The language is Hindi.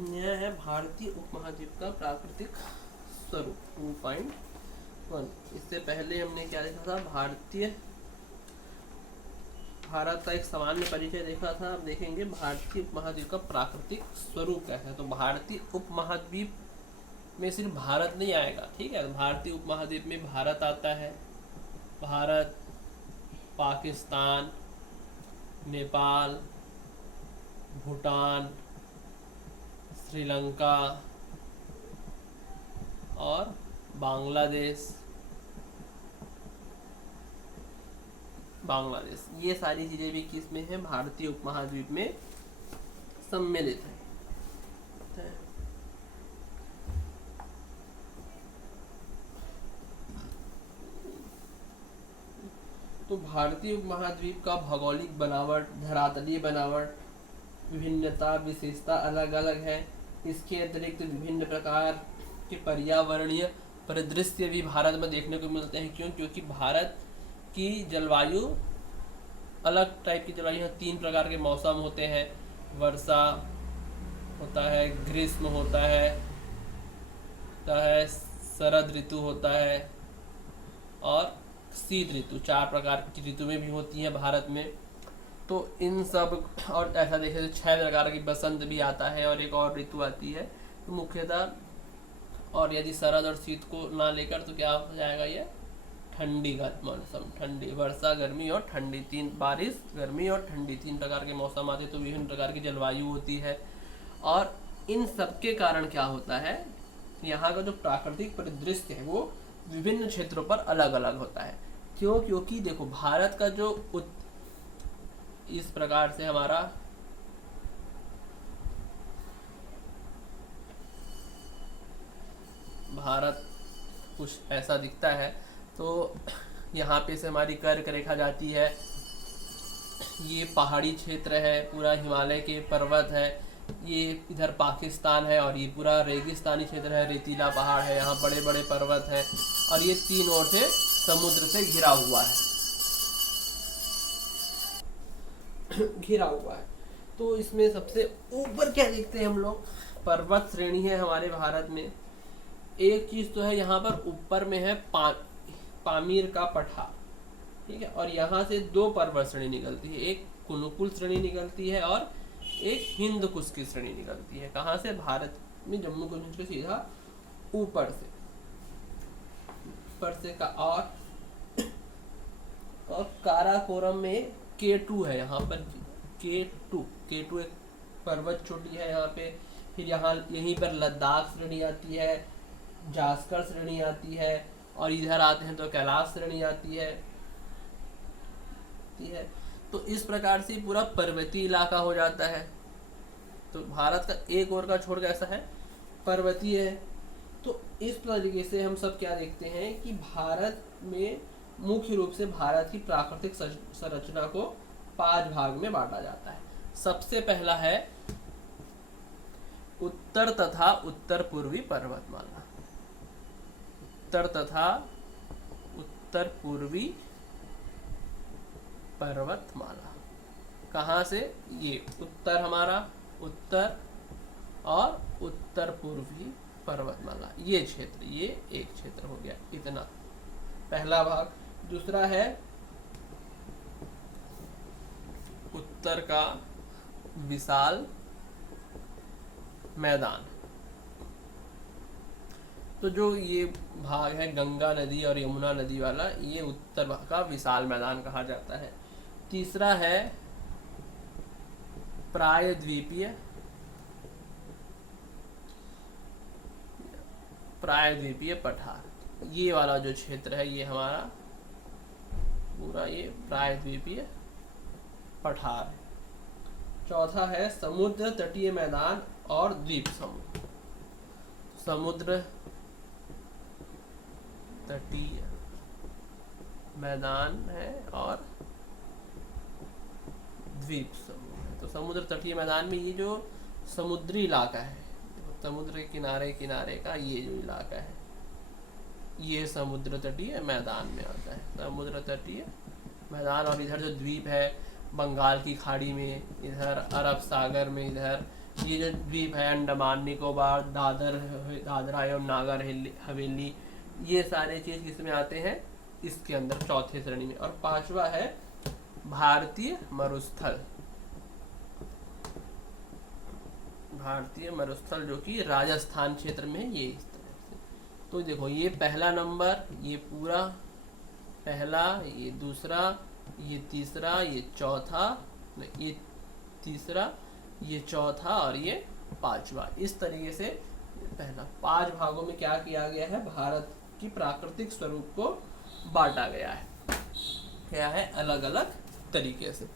यह है भारतीय उपमहाद्वीप का प्राकृतिक स्वरूप 2.1। इससे पहले हमने क्या देखा था, भारत का एक सामान्य परिचय देखा था। अब देखेंगे भारतीय उपमहाद्वीप का प्राकृतिक स्वरूप कैसा है। तो भारतीय उपमहाद्वीप में सिर्फ भारत नहीं आएगा, ठीक है। भारतीय उपमहाद्वीप में भारत आता है, भारत, पाकिस्तान, नेपाल, भूटान, श्रीलंका और बांग्लादेश, ये सारी चीज़ें भी किस में है, भारतीय उपमहाद्वीप में सम्मिलित है। तो भारतीय उपमहाद्वीप का भौगोलिक बनावट, धरातलीय बनावट, विभिन्नता, विशेषता अलग अलग है। इसके अतिरिक्त विभिन्न प्रकार के पर्यावरणीय परिदृश्य भी भारत में देखने को मिलते हैं। क्यों? क्योंकि भारत की जलवायु अलग टाइप की जलवायु है। 3 प्रकार के मौसम होते हैं, वर्षा होता है, ग्रीष्म होता है, शरद ऋतु होता है और शीत ऋतु। 4 प्रकार की ऋतु में भी होती है भारत में। तो इन सब, और ऐसा देखें तो 6 प्रकार की बसंत भी आता है और एक और ऋतु आती है। तो मुख्यतः, और यदि शरद और शीत को ना लेकर तो क्या हो जाएगा, ये ठंडी का मौसम, ठंडी, वर्षा, गर्मी और ठंडी, 3 बारिश, गर्मी और ठंडी 3 प्रकार के मौसम आते। तो विभिन्न प्रकार की जलवायु होती है और इन सब के कारण क्या होता है, यहाँ का जो प्राकृतिक परिदृश्य है वो विभिन्न क्षेत्रों पर अलग अलग होता है। क्यों? क्योंकि देखो भारत का जो इस प्रकार से हमारा भारत कुछ ऐसा दिखता है। तो यहाँ पे से हमारी कर्क रेखा जाती है, ये पहाड़ी क्षेत्र है, पूरा हिमालय के पर्वत है, ये इधर पाकिस्तान है और ये पूरा रेगिस्तानी क्षेत्र है, रेतीला पहाड़ है, यहाँ बड़े बड़े पर्वत है और ये 3 ओर से समुद्र से घिरा हुआ है तो इसमें सबसे ऊपर क्या देखते हैं हम लोग, पर्वत श्रेणी है हमारे भारत में। एक चीज तो है, यहाँ पर ऊपर में है पामीर का पठार, ठीक है, और यहाँ से 2 पर्वत श्रेणी निकलती है, एक कुनुकुल श्रेणी निकलती है और एक हिंद कुश की श्रेणी निकलती है। कहाँ से? भारत में जम्मू कश्मीर से सीधा ऊपर से का और काराकोरम में K2 है, यहाँ पर K2 एक पर्वत चोटी है यहाँ पे। फिर यहीं पर लद्दाख श्रेणी आती है, जास्कर श्रेणी आती है और इधर आते हैं तो कैलाश श्रेणी आती है। तो इस प्रकार से पूरा पर्वतीय इलाका हो जाता है। तो भारत का एक ओर का छोड़ कैसा है, पर्वतीय है। तो इस तरीके से हम सब क्या देखते हैं कि भारत में मुख्य रूप से भारत की प्राकृतिक संरचना को 5 भाग में बांटा जाता है। सबसे पहला है उत्तर तथा उत्तर पूर्वी पर्वतमाला। उत्तर तथा उत्तर पूर्वी पर्वतमाला। कहाँ से? ये उत्तर, हमारा उत्तर और उत्तर पूर्वी पर्वतमाला, ये क्षेत्र, ये एक क्षेत्र हो गया, इतना पहला भाग। दूसरा है उत्तर का विशाल मैदान। तो जो ये भाग है गंगा नदी और यमुना नदी वाला, ये उत्तर भाग का विशाल मैदान कहा जाता है। तीसरा है प्रायद्वीपीय पठार। ये वाला जो क्षेत्र है ये हमारा पूरा ये प्रायद्वीपीय पठार है। चौथा है समुद्र तटीय मैदान और द्वीप समूह। समुद्र तटीय मैदान है और द्वीप समूह है। तो समुद्र तटीय मैदान में ये जो समुद्री इलाका है, समुद्र के किनारे का ये जो इलाका है, ये समुद्र तटीय मैदान में आता है, समुद्र तटीय मैदान। और इधर जो द्वीप है बंगाल की खाड़ी में, इधर अरब सागर में, इधर ये जो द्वीप है अंडमान निकोबार, दादरा एवं नागर हवेली, ये सारे चीज किसमें आते हैं, इसके अंदर चौथे श्रेणी में। और पांचवा है भारतीय मरुस्थल, भारतीय मरुस्थल जो कि राजस्थान क्षेत्र में है, ये इस तरह से। तो देखो ये पहला नंबर, ये पूरा पहला, ये दूसरा, ये तीसरा, ये चौथा, ये तीसरा, ये चौथा और ये पांचवा, इस तरीके से पहला 5 भागों में क्या किया गया है, भारत की प्राकृतिक स्वरूप को बांटा गया है, क्या है, अलग अलग तरीके से।